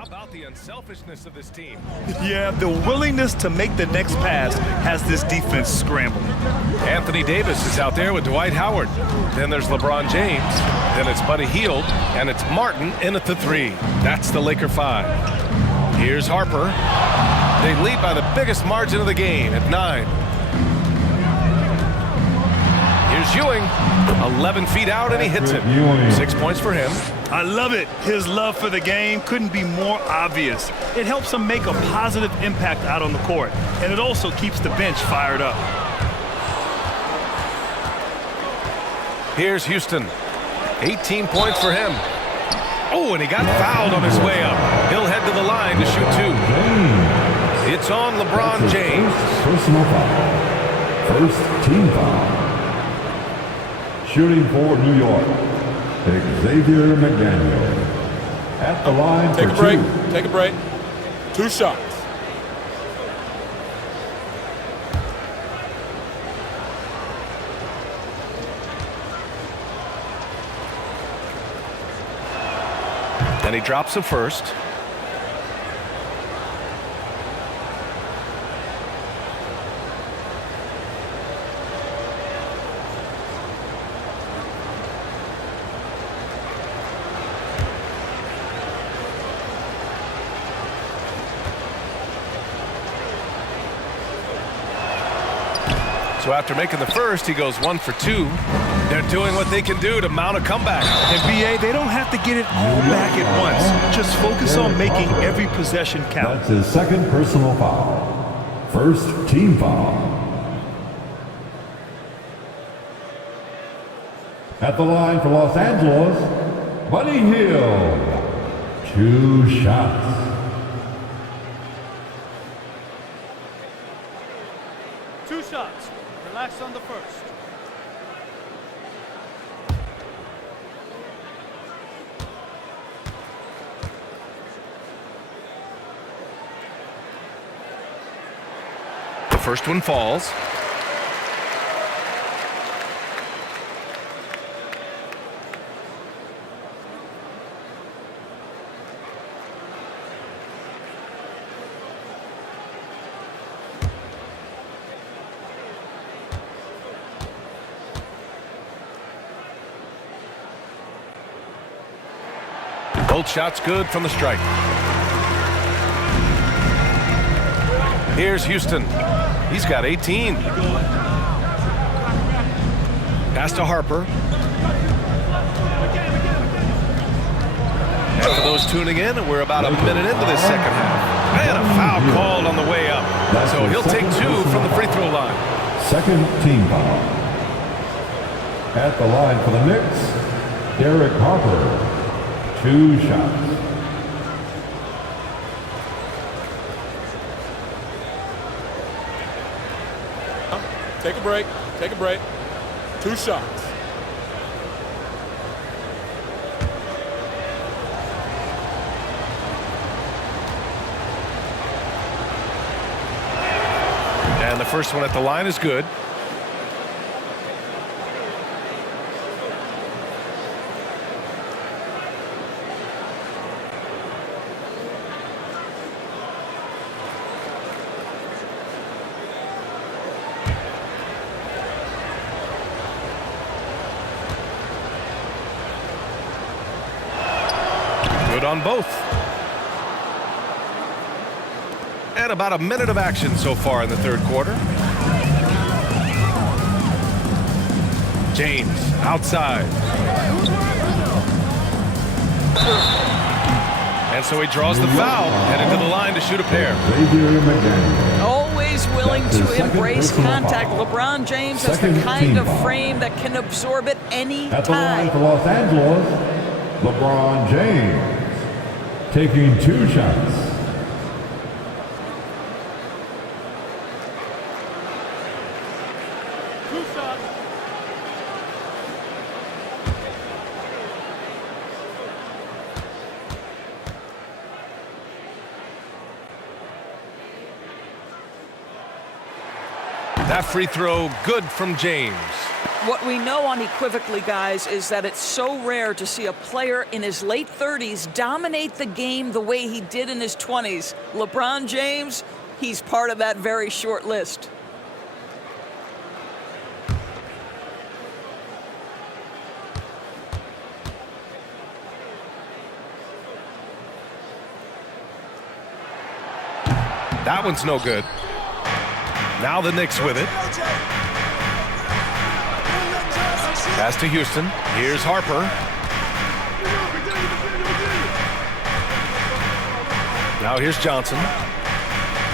How about the unselfishness of this team? Yeah, the willingness to make the next pass has this defense scrambled. Anthony Davis is out there with Dwight Howard. Then there's LeBron James. Then it's Buddy Hield. And it's Martin in at the 3. That's the Laker 5. Here's Harper. They lead by the biggest margin of the game at 9. Here's Ewing. 11 feet out, and he hits it. 6 points for him. I love it. His love for the game couldn't be more obvious. It helps him make a positive impact out on the court, and it also keeps the bench fired up. Here's Houston. 18 points for him. Oh, and he got fouled on his way up. He'll head to the line to shoot 2. It's on LeBron James. Personal foul. First team foul. Shooting for New York, Xavier McDaniel. At the line Take for a break. 2. Take a break. 2 shots. And he drops the first. So after making the first, he goes 1 for 2. They're doing what they can do to mount a comeback. And BA, they don't have to get it all back at once. Just focus on making every possession count. That's his second personal foul. First team foul. At the line for Los Angeles, Buddy Hield. 2 shots. 2 shots. Relax on the first. The first one falls. Both shots good from the strike. Here's Houston. He's got 18. Pass to Harper. And for those tuning in, we're about a minute into this second half. And a foul called on the way up. So he'll take 2 from the free throw line. Second team foul. At the line for the Knicks, Derek Harper. 2 shots. Take a break. Take a break. 2 shots. And the first one at the line is good. Good on both. And about a minute of action so far in the third quarter. James outside. And so he draws the foul, heading to the line to shoot a pair. Always willing to embrace contact. LeBron James has the kind of frame that can absorb it any At the line time. for Los Angeles, LeBron James. Taking 2 shots. That free throw good from James. What we know unequivocally, guys, is that it's so rare to see a player in his late 30s dominate the game the way he did in his 20s. LeBron James, he's part of that very short list. That one's no good. Now the Knicks with it. Pass to Houston. Here's Harper. Now here's Johnson.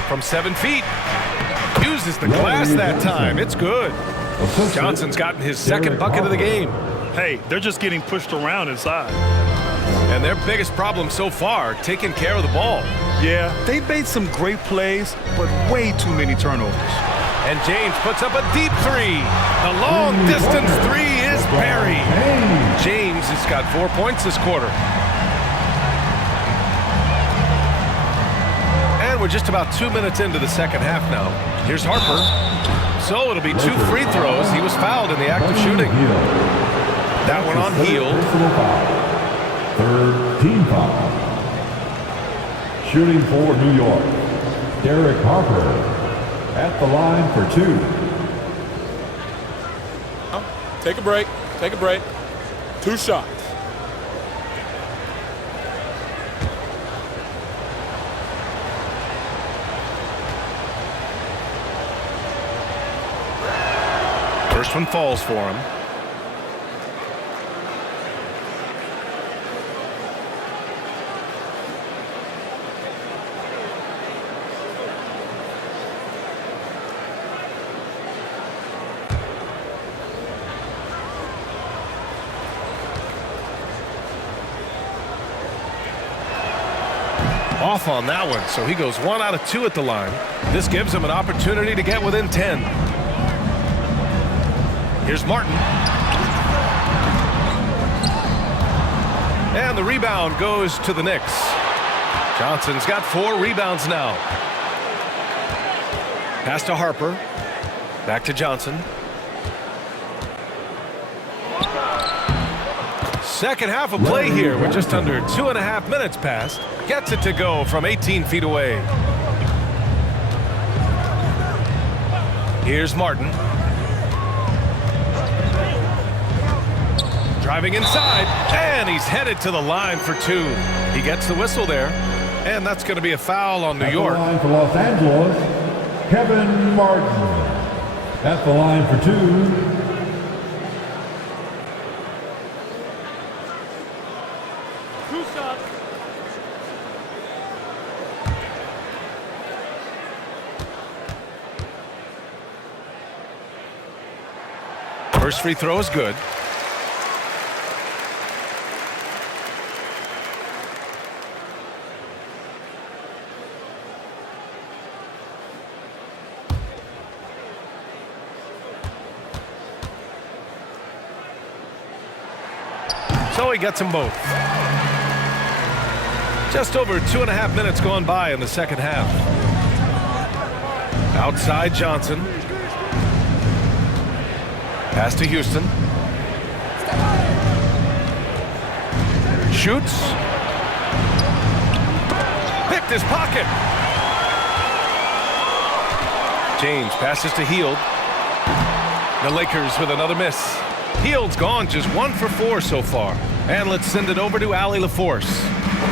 From 7 feet. Uses the glass that time. It's good. Johnson's gotten his second bucket of the game. Hey, they're just getting pushed around inside. And their biggest problem so far, taking care of the ball. Yeah, they've made some great plays, but way too many turnovers. And James puts up a deep three. The long distance three is buried. James has got 4 points this quarter. And we're just about 2 minutes into the second half now. Here's Harper. So it'll be 2 free throws. He was fouled in the act of shooting. That one on Hield. Third team foul. Shooting for New York, Derek Harper at the line for 2. Take a break. Take a break. 2 shots. First one falls for him. Off on that one, so he goes 1 out of 2 at the line. This gives him an opportunity to get within 10. Here's Martin. And the rebound goes to the Knicks. Johnson's got 4 rebounds now. Pass to Harper. Back to Johnson. Second half of play here with just under 2.5 minutes passed. Gets it to go from 18 feet away. Here's Martin. Driving inside, and he's headed to the line for 2. He gets the whistle there, and that's going to be a foul on New York. At the line for Los Angeles, Kevin Martin. At the line for 2. First free throw is good. So he gets them both. Just over 2.5 minutes gone by in the second half. Outside Johnson. Pass to Houston. Shoots. Picked his pocket. James passes to Hield. The Lakers with another miss. Hield's gone just 1 for 4 so far. And let's send it over to Allie LaForce.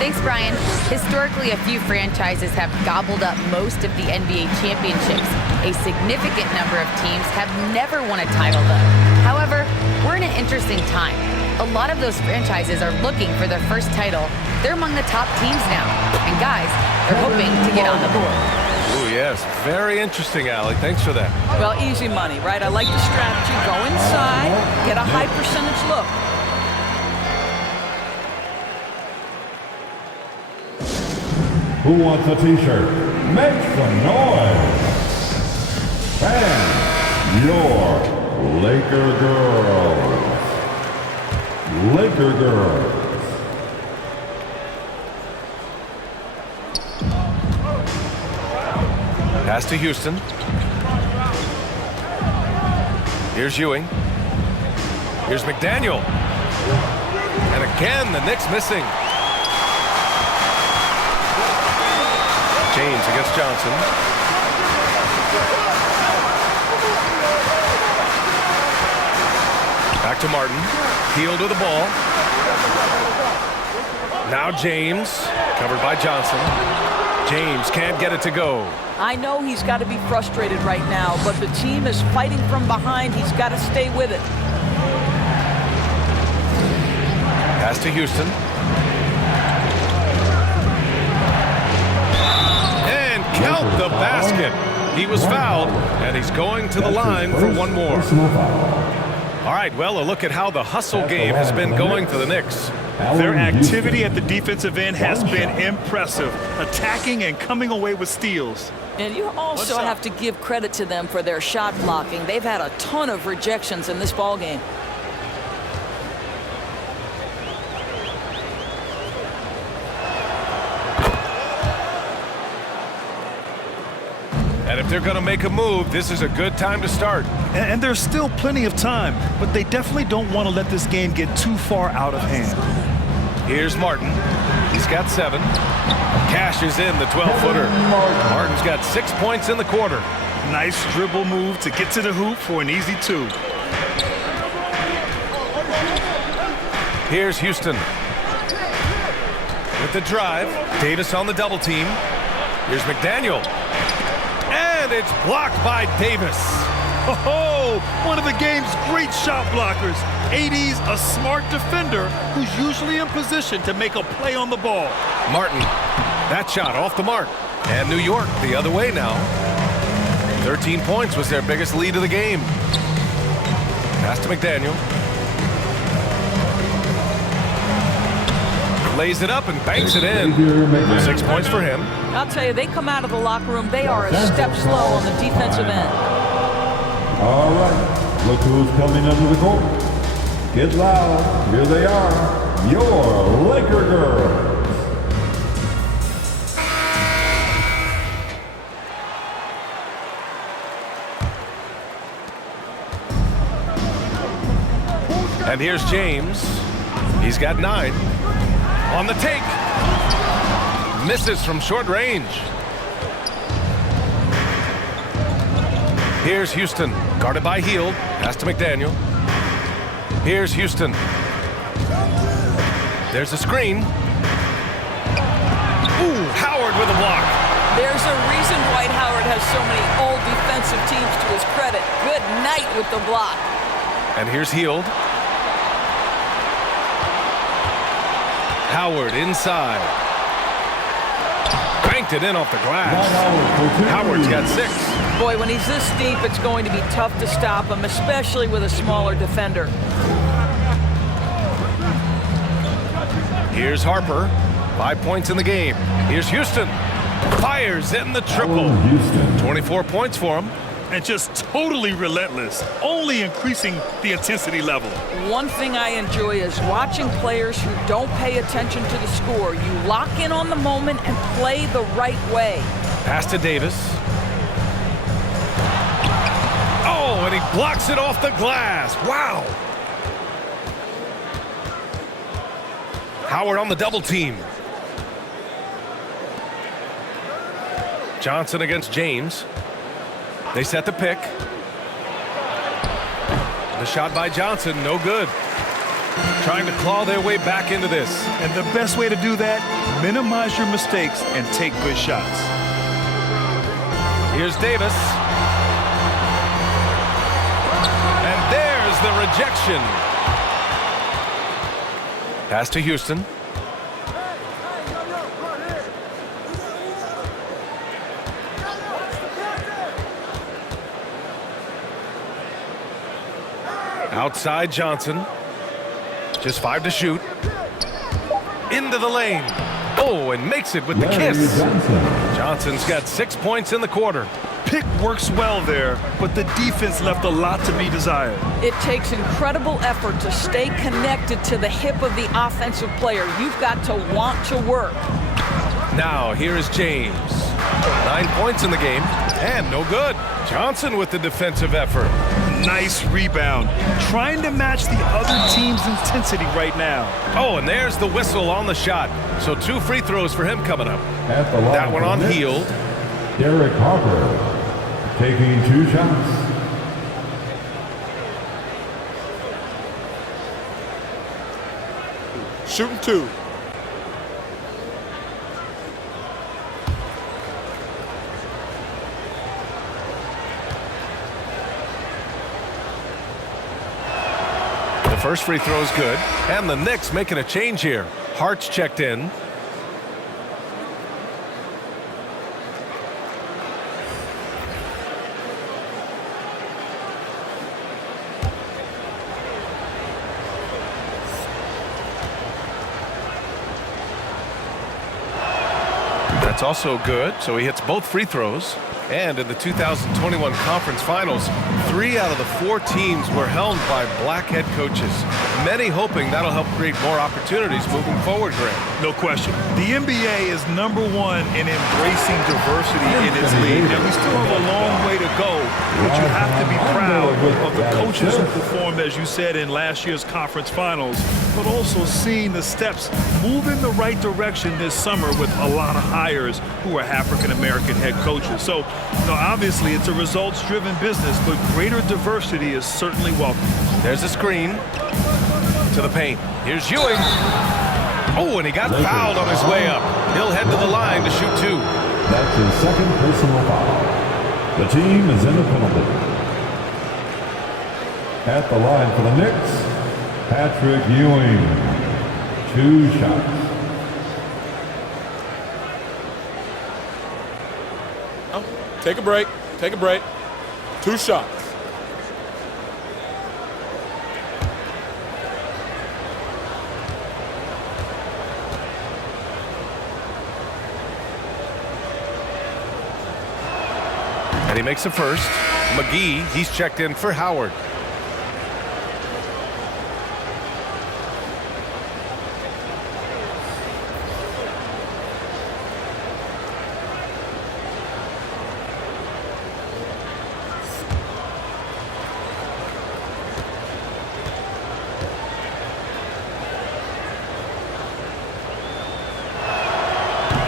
Thanks, Brian. Historically, a few franchises have gobbled up most of the NBA championships. A significant number of teams have never won a title, though. However, we're in an interesting time. A lot of those franchises are looking for their first title. They're among the top teams now. And guys, they're hoping to get on the board. Oh, yes. Very interesting, Allie. Thanks for that. Well, easy money, right? I like the strategy. Go inside, get a high percentage look. Who wants a t-shirt? Make some noise. And your Laker girls. Laker girls. Pass to Houston. Here's Ewing. Here's McDaniel. And again, the Knicks missing. James against Johnson. Back to Martin. Hield with the ball. Now James, covered by Johnson. James can't get it to go. I know he's got to be frustrated right now, but the team is fighting from behind. He's got to stay with it. Pass to Houston. And count the basket. He was fouled, and he's going to the line for one more. All right, well, a look at how the hustle game has been going for the Knicks. Their activity at the defensive end has been impressive, attacking and coming away with steals. And you also have to give credit to them for their shot blocking. They've had a ton of rejections in this ball game. And if they're going to make a move, this is a good time to start. And there's still plenty of time, but they definitely don't want to let this game get too far out of hand. Here's Martin. He's got 7. Cashes in the 12-footer. Martin's got 6 points in the quarter. Nice dribble move to get to the hoop for an easy 2. Here's Houston. With the drive. Davis on the double team. Here's McDaniel. And it's blocked by Davis. Oh, one of the game's great shot blockers. AD's a smart defender who's usually in position to make a play on the ball. Martin, that shot off the mark. And New York the other way now. 13 points was their biggest lead of the game. Pass to McDaniel. Lays it up and banks it in. 6 points for him. I'll tell you, they come out of the locker room, they are a step slow on the defensive end. All right, look who's coming under the court. Get loud, here they are, your Laker girls. And here's James. He's got 9. On the take. Misses from short range. Here's Houston. Guarded by Hield. Pass to McDaniel. Here's Houston. There's a screen. Ooh, Howard with a block. There's a reason Dwight Howard has so many all defensive teams to his credit. Good night with the block. And here's Hield. Howard inside. Banked it in off the glass. Howard's got 6. Boy, when he's this deep, it's going to be tough to stop him, especially with a smaller defender. Here's Harper. 5 points in the game. Here's Houston. Fires in the triple. 24 points for him. And just totally relentless, only increasing the intensity level. One thing I enjoy is watching players who don't pay attention to the score. You lock in on the moment and play the right way. Pass to Davis. Oh, and he blocks it off the glass. Wow. Howard on the double team. Johnson against James. They set the pick. The shot by Johnson, no good. Trying to claw their way back into this. And the best way to do that, minimize your mistakes and take good shots. Here's Davis. And there's the rejection. Pass to Houston. Outside Johnson. Just 5 to shoot. Into the lane. Oh, and makes it with the kiss. Johnson's got 6 points in the quarter. Pick works well there, but the defense left a lot to be desired. It takes incredible effort to stay connected to the hip of the offensive player. You've got to want to work. Now, here is James. 9 points in the game, and no good. Johnson with the defensive effort. Nice rebound. Trying to match the other team's intensity right now. Oh, and there's the whistle on the shot. So 2 free throws for him coming up. At the line That one for on the Knicks, Hield. Derek Harper taking 2 shots. Shooting 2. The first free throw is good. And the Knicks making a change here. Hart's checked in. That's also good, so he hits both free throws. And in the 2021 conference finals, 3 out of the 4 teams were helmed by black head coaches. Many hoping that'll help create more opportunities moving forward, Grant. No question. The NBA is #1 in embracing diversity in its league, and we still have a long way to go, but you have to be proud of the coaches who performed, as you said, in last year's conference finals, but also seeing the steps move in the right direction this summer with a lot of hires who are African-American head coaches. So, obviously it's a results-driven business, but greater diversity is certainly welcome. There's a screen to the paint. Here's Ewing. Oh, and he got fouled on his way up. He'll head to the line to shoot 2. That's his second personal foul. The team is in a penalty. At the line for the Knicks, Patrick Ewing. 2 shots. Take a break. Take a break. 2 shots. And he makes a first. McGee, he's checked in for Howard.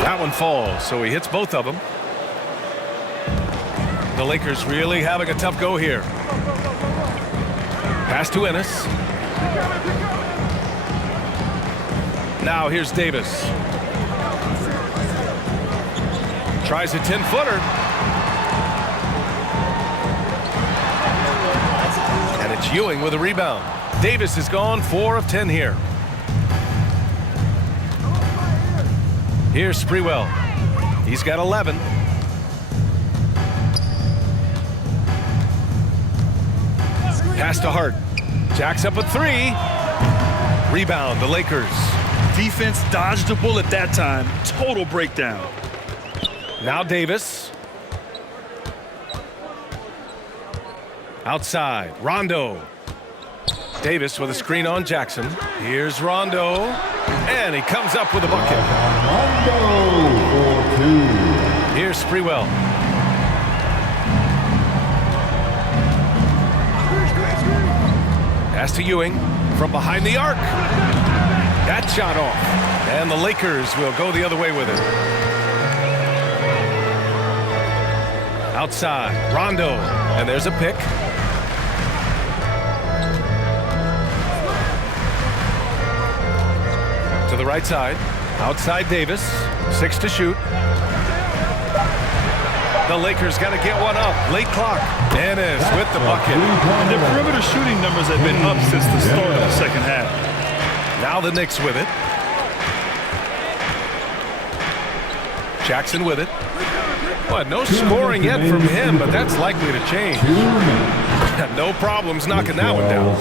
That one falls, so he hits both of them. The Lakers really having a tough go here. Pass to Ennis. Now here's Davis. Tries a 10-footer. And it's Ewing with a rebound. Davis has gone 4 of 10 here. Here's Sprewell. He's got 11. Pass to Hart. Jacks up a 3. Rebound, the Lakers. Defense dodged a bullet that time. Total breakdown. Now Davis. Outside, Rondo. Davis with a screen on Jackson. Here's Rondo. And he comes up with a bucket. Rondo for 2. Here's Sprewell. Pass to Ewing from behind the arc. That shot off. And the Lakers will go the other way with it. Outside, Rondo. And there's a pick. To the right side. Outside Davis. 6 to shoot. The Lakers got to get one up. Late clock. Ennis with the bucket. And their perimeter shooting numbers have been up since the start of the second half. Now the Knicks with it. Jackson with it. Well, no scoring yet from him, but that's likely to change. No problems knocking that one down.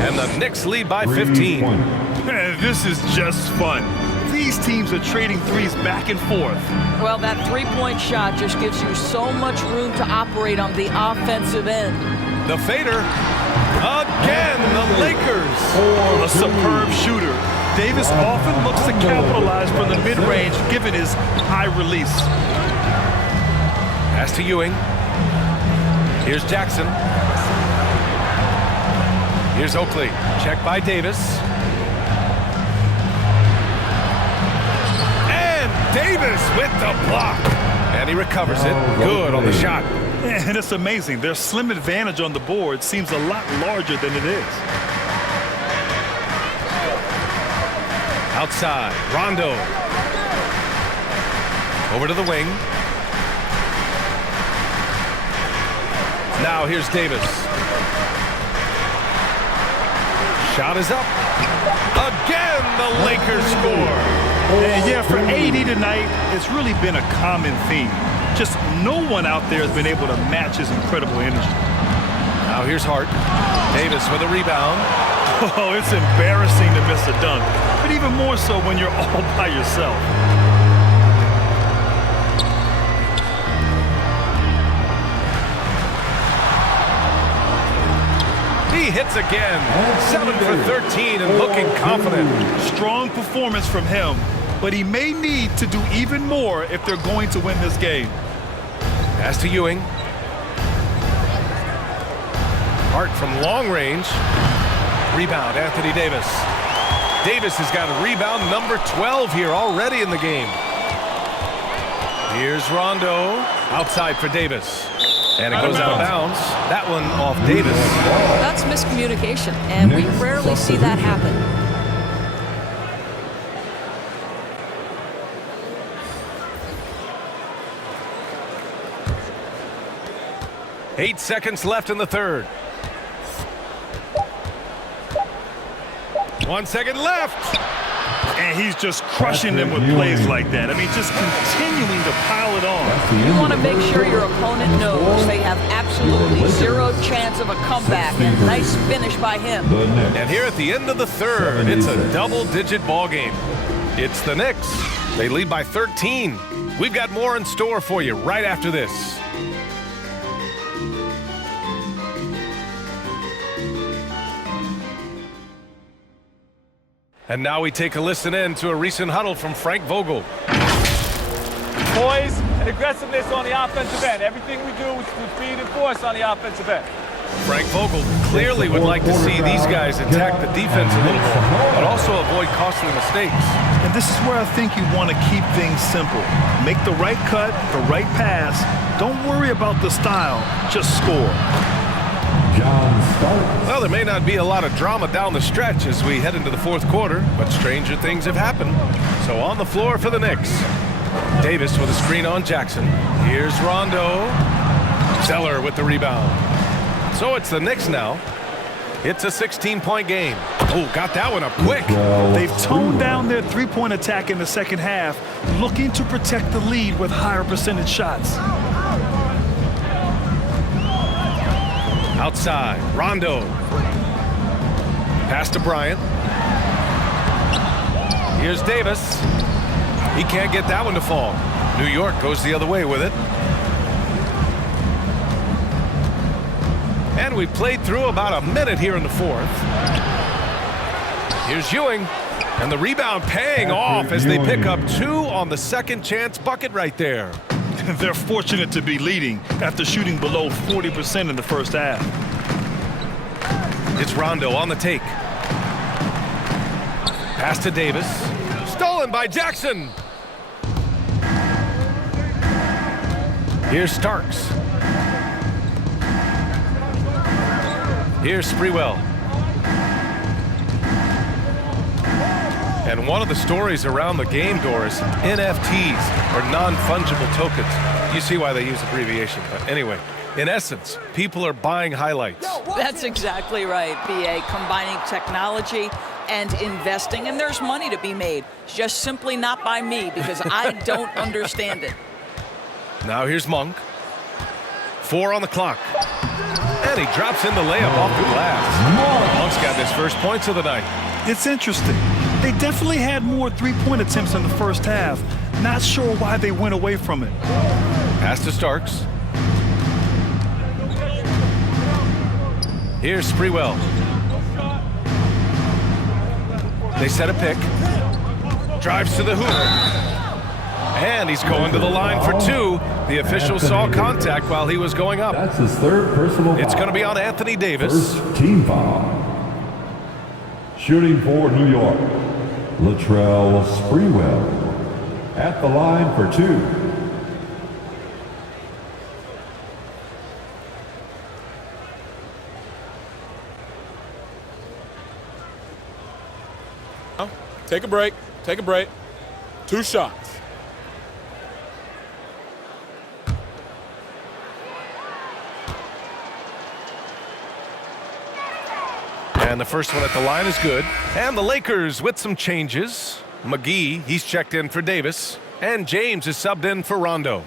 And the Knicks lead by 15. Man, this is just fun. These teams are trading threes back and forth. Well, that 3-point shot just gives you so much room to operate on the offensive end. The fader. Again, the Lakers. A superb shooter. Davis often looks to capitalize from the mid-range, given his high release. Pass to Ewing. Here's Jackson. Here's Oakley. Check by Davis. And Davis with the block. And he recovers it. Good on the shot. And it's amazing. Their slim advantage on the board seems a lot larger than it is. Outside, Rondo. Over to the wing. Now here's Davis. Shot is up. Again, the Lakers score. And yeah, for AD tonight, it's really been a common theme. Just no one out there has been able to match his incredible energy. Now here's Hart. Davis with a rebound. Oh, it's embarrassing to miss a dunk, but even more so when you're all by yourself. He hits again. 7 for 13 and looking confident. Strong performance from him, but he may need to do even more if they're going to win this game. Pass to Ewing. Hart from long range. Rebound, Anthony Davis. Davis has got a rebound number 12 here already in the game. Here's Rondo. Outside for Davis. And it goes out of bounds. That one off Davis. That's miscommunication, and we rarely see that happen. Eight seconds left in the third. 1 second left. And he's just crushing them with plays like that. I mean, just continuing to pile it on. You want to make sure your opponent knows they have absolutely zero chance of a comeback. And nice finish by him. And here at the end of the third, it's a double-digit ball game. It's the Knicks. They lead by 13. We've got more in store for you right after this. And now we take a listen in to a recent huddle from Frank Vogel. Poise and aggressiveness on the offensive end. Everything we do is to speed and force on the offensive end. Frank Vogel clearly would like to see these guys attack the defense a little more, but also avoid costly mistakes. And this is where I think you want to keep things simple. Make the right cut, the right pass. Don't worry about the style, just score. Well, there may not be a lot of drama down the stretch as we head into the fourth quarter, but stranger things have happened. So on the floor for the Knicks. Davis with a screen on Jackson. Here's Rondo. Zeller with the rebound. So it's the Knicks now. It's a 16-point game. Oh, got that one up quick. They've toned down their three-point attack in the second half, looking to protect the lead with higher percentage shots. Outside, Rondo. Pass to Bryant. Here's Davis. He can't get that one to fall. New York goes the other way with it. And we played through about a minute here in the fourth. Here's Ewing. And the rebound paying off as they pick up 2 on the second chance bucket right there. They're fortunate to be leading after shooting below 40% in the first half. It's Rondo on the take. Pass to Davis. Stolen by Jackson. Here's Starks. Here's Sprewell. And one of the stories around the game, Doris, NFTs, or non-fungible tokens. You see why they use abbreviation. But anyway, in essence, people are buying highlights. That's exactly right, B.A. Combining technology and investing, and there's money to be made. Just simply not by me, because I don't understand it. Now here's Monk. 4 on the clock. And he drops in the layup off the glass. Monk's got his first points of the night. It's interesting. They definitely had more three-point attempts in the first half. Not sure why they went away from it. Pass to Starks. Here's Sprewell. They set a pick. Drives to the hoop. And he's going to the line for two. The official saw contact while he was going up. That's his third personal foul. It's going to be on Anthony Davis. First team foul. Shooting for New York, Latrell Sprewell at the line for two. Take a break. Take a break. 2 shots. And the first one at the line is good. And the Lakers with some changes. McGee, he's checked in for Davis. And James is subbed in for Rondo.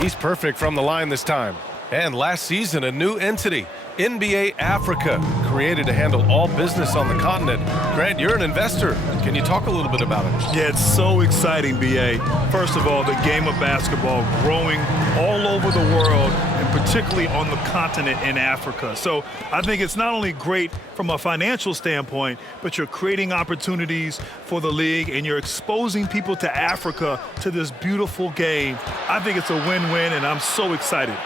He's perfect from the line this time. And last season, a new entity, NBA Africa, created to handle all business on the continent. Grant, you're an investor. Can you talk a little bit about it? Yeah, it's so exciting, B.A. First of all, the game of basketball growing all over the world, and particularly on the continent in Africa. So I think it's not only great from a financial standpoint, but you're creating opportunities for the league and you're exposing people to Africa to this beautiful game. I think it's a win-win, and I'm so excited.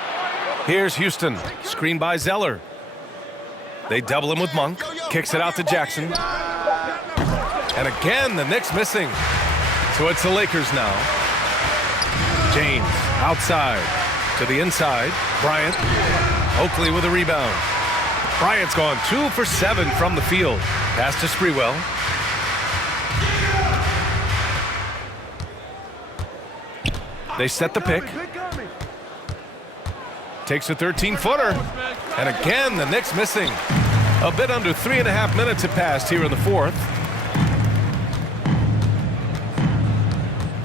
Here's Houston, screened by Zeller. They double him with Monk, kicks it out to Jackson. And again, the Knicks missing. So it's the Lakers now. James, outside, to the inside. Bryant, Oakley with a rebound. Bryant's gone 2 for 7 from the field. Pass to Sprewell. They set the pick. Takes a 13-footer. And again, the Knicks missing. A bit under 3.5 minutes have passed here in the fourth.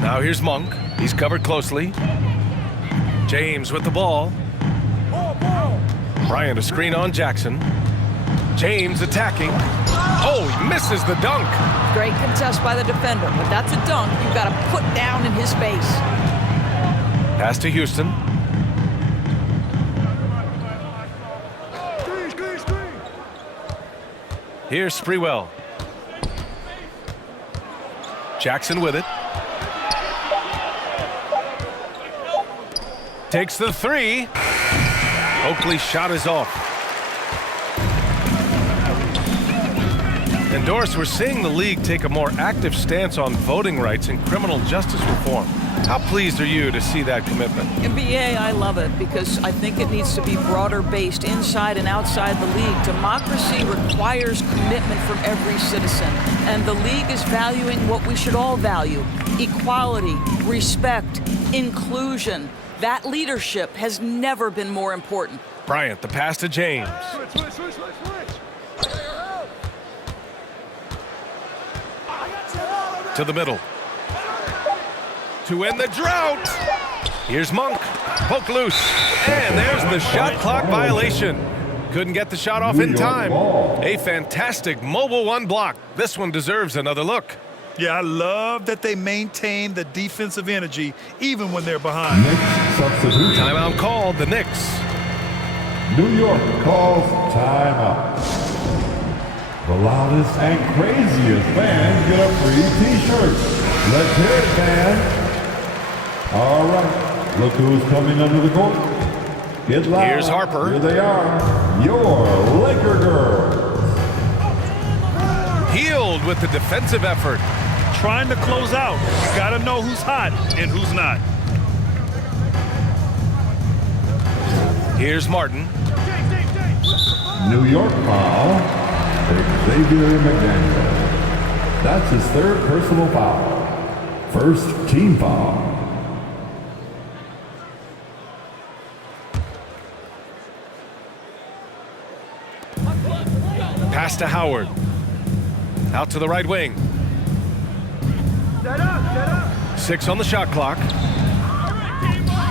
Now here's Monk. He's covered closely. James with the ball. Bryant a screen on Jackson. James attacking. Oh, he misses the dunk. Great contest by the defender, but that's a dunk you've got to put down in his face. Pass to Houston. Here's Sprewell. Jackson with it. Takes the three. Oakley's shot is off. And Doris, we're seeing the league take a more active stance on voting rights and criminal justice reform. How pleased are you to see that commitment? NBA, I love it because I think it needs to be broader based inside and outside the league. Democracy requires commitment from every citizen, and the league is valuing what we should all value: equality, respect, inclusion. That leadership has never been more important. Bryant, the pass to James. To the middle. To end the drought. Here's Monk. Poke loose. And there's the shot clock violation. Couldn't get the shot off in time. A fantastic mobile one block. This one deserves another look. Yeah, I love that they maintain the defensive energy even when they're behind. Timeout called, the Knicks. New York calls timeout. The loudest and craziest fans get a free T-shirt. Let's hear it, fans. All right, look who's coming under the court. Get loud. Here's Harper. Here they are, your Laker girls. Healed with the defensive effort. Trying to close out. You got to know who's hot and who's not. Here's Martin. New York foul. Xavier McDaniel. That's his third personal foul. First team foul. Pass to Howard. Out to the right wing. 6 on the shot clock.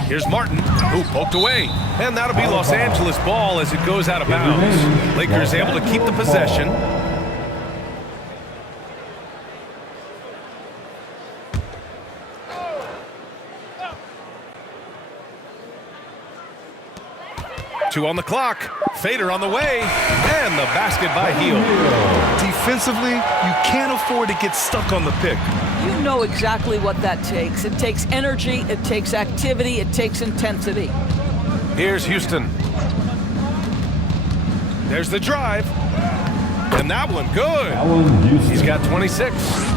Here's Martin, who poked away. And that'll be Los Angeles ball as it goes out of bounds. Lakers able to keep the possession. Two on the clock. Fader on the way. And the basket by Hield. Defensively, you can't afford to get stuck on the pick. You know exactly what that takes. It takes energy, it takes activity, it takes intensity. Here's Houston. There's the drive. And that one good. He's got 26.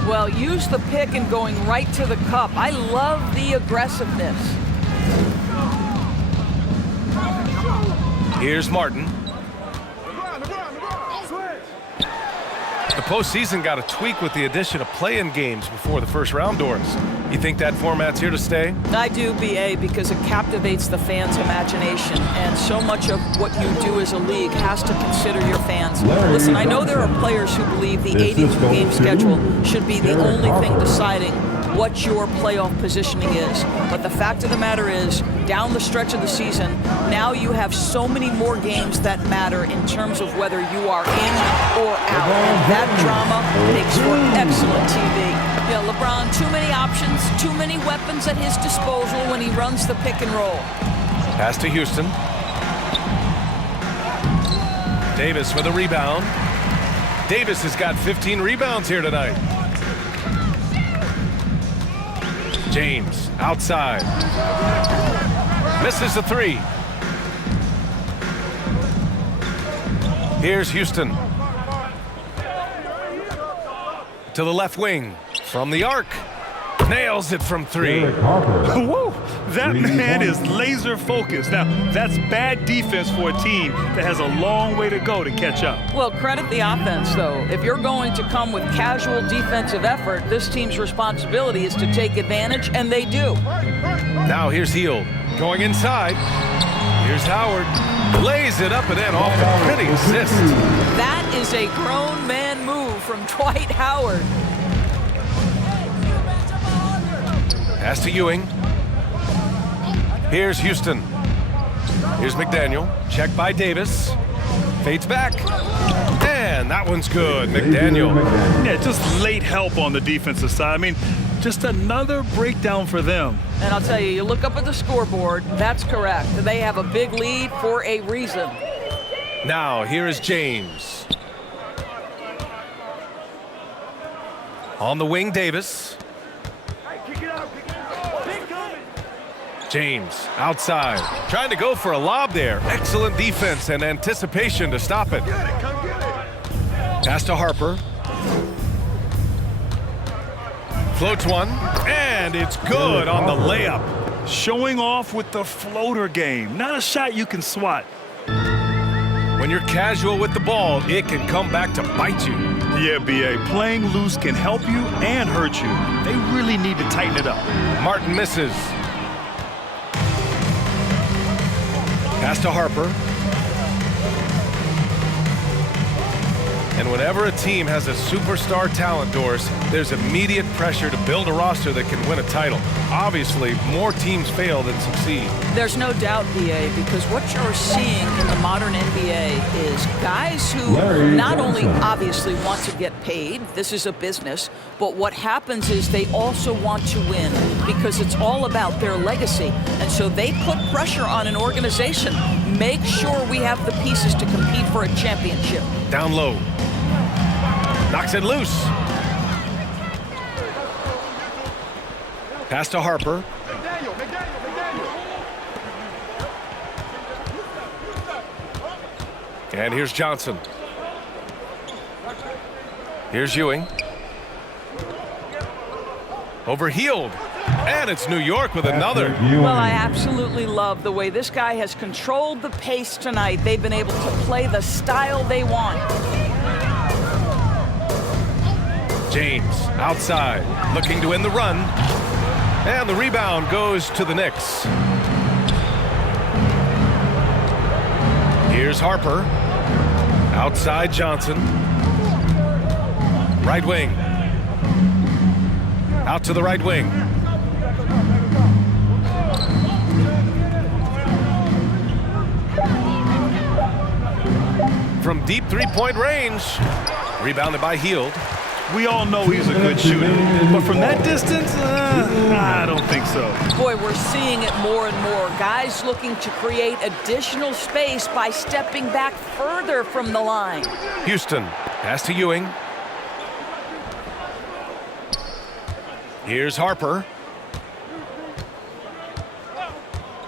Well, use the pick and going right to the cup. I love the aggressiveness. Here's Martin. The postseason got a tweak with the addition of play-in games before the first round doors. You think that format's here to stay? I do, BA, because it captivates the fans' imagination, and so much of what you do as a league has to consider your fans. Listen, I know there are players who believe the 82-game schedule should be the only thing deciding what your playoff positioning is. But the fact of the matter is, down the stretch of the season, now you have so many more games that matter in terms of whether you are in or out. And that drama makes for excellent TV. Yeah, LeBron, too many options, too many weapons at his disposal when he runs the pick and roll. Pass to Houston. Davis with a rebound. Davis has got 15 rebounds here tonight. James outside. Misses the three. Here's Houston. To the left wing. From the arc. Nails it from three. Woo! That man is laser focused. Now, that's bad defense for a team that has a long way to go to catch up. Well, credit the offense, though. If you're going to come with casual defensive effort, this team's responsibility is to take advantage, and they do. Now here's Hield. Going inside. Here's Howard. Lays it up and in off a pretty assist. That is a grown man move from Dwight Howard. Pass to Ewing. Here's Houston. Here's McDaniel. Check by Davis. Fades back. And that one's good. McDaniel. Yeah, just late help on the defensive side. I mean, just another breakdown for them. And I'll tell you, you look up at the scoreboard, that's correct. They have a big lead for a reason. Now, here is James. On the wing, Davis. James outside, trying to go for a lob there. Excellent defense and anticipation to stop it. Pass to Harper. Floats one, and it's good on the layup. Showing off with the floater game. Not a shot you can swat. When you're casual with the ball, it can come back to bite you. Yeah, BA, playing loose can help you and hurt you. They really need to tighten it up. Martin misses. Pass to Harper. And whenever a team has a superstar talent, Doris, there's immediate pressure to build a roster that can win a title. Obviously, more teams fail than succeed. There's no doubt, BA, because what you're seeing in the modern NBA is guys who not only obviously want to get paid, this is a business, but what happens is they also want to win because it's all about their legacy. And so they put pressure on an organization. Make sure we have the pieces to compete for a championship. Down low. Knocks it loose. Pass to Harper. And here's Johnson. Here's Ewing. Over Hield. And it's New York with another. Well, I absolutely love the way this guy has controlled the pace tonight. They've been able to play the style they want. James outside, looking to win the run. And the rebound goes to the Knicks. Here's Harper. Outside Johnson. Right wing. Out to the right wing. from deep three-point range. Rebounded by Hield. We all know he's a good shooter, but from that distance, I don't think so. Boy, we're seeing it more and more. Guys looking to create additional space by stepping back further from the line. Houston, pass to Ewing. Here's Harper.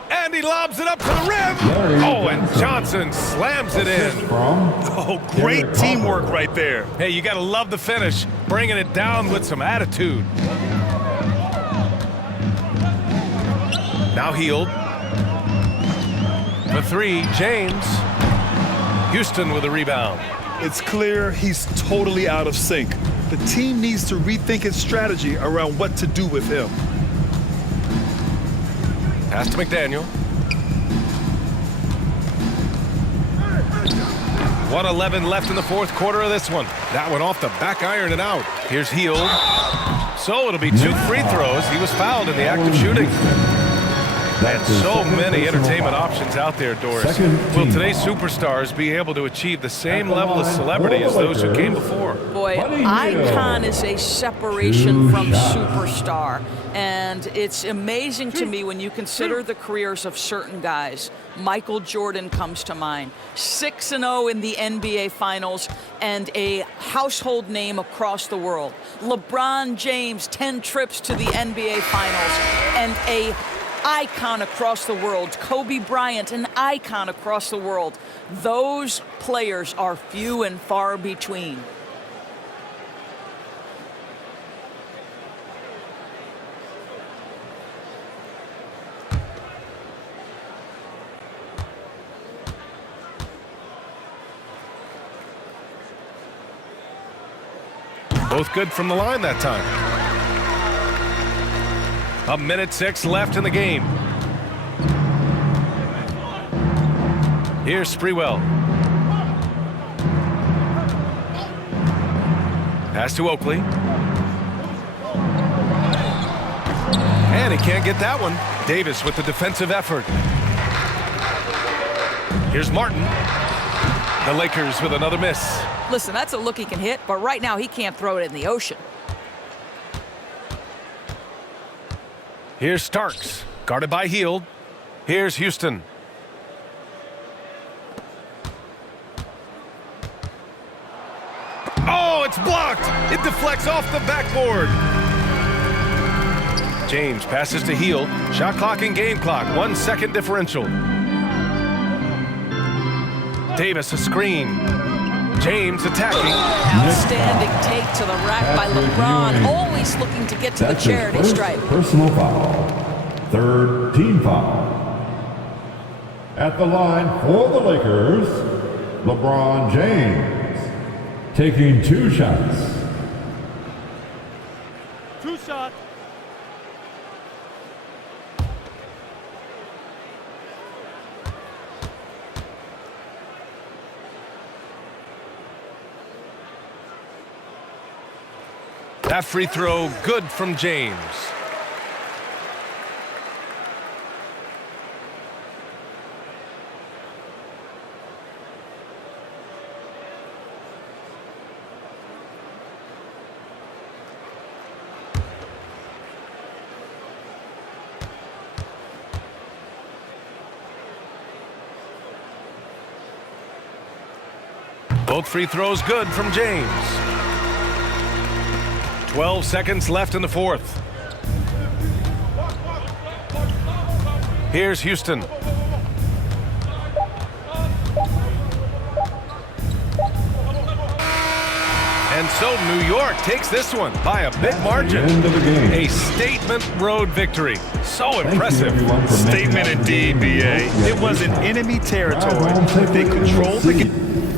And he lobs it up to the rim. Oh, and Johnson slams it in. Oh, great teamwork right there. Hey, you got to love the finish. Bringing it down with some attitude. Now Hield. The three, James. Houston with a rebound. It's clear he's totally out of sync. The team needs to rethink its strategy around what to do with him. Pass to McDaniel. 1:11 left in the fourth quarter of this one. That one off the back iron and out. Here's Hield. So it'll be 2 free throws. He was fouled in the act of shooting. And so many entertainment options out there, Doris. Will today's superstars be able to achieve the same level of celebrity as those who came before? Boy, icon is a separation from superstar. And it's amazing to me when you consider the careers of certain guys. Michael Jordan comes to mind. 6-0 in the NBA Finals and a household name across the world. LeBron James, 10 trips to the NBA Finals and a icon across the world. Kobe Bryant, an icon across the world. Those players are few and far between. Both good from the line that time. 1:06 left in the game. Here's Sprewell. Pass to Oakley. And he can't get that one. Davis with the defensive effort. Here's Martin. The Lakers with another miss. Listen, that's a look he can hit, but right now he can't throw it in the ocean. Here's Starks, guarded by Hield. Here's Houston. Oh, it's blocked. It deflects off the backboard. James passes to Hield. Shot clock and game clock. 1 second differential. Davis a screen. James attacking. Outstanding take to the rack by LeBron. Always looking to get to the charity stripe. Personal foul. Third team foul. At the line for the Lakers, LeBron James taking 2 shots. 2 shots. That free throw good from James. Both free throws good from James. 12 seconds left in the fourth. Here's Houston. And so New York takes this one by a big margin. A statement road victory. So impressive. Statement indeed, B.A. It was in enemy territory. They controlled the game.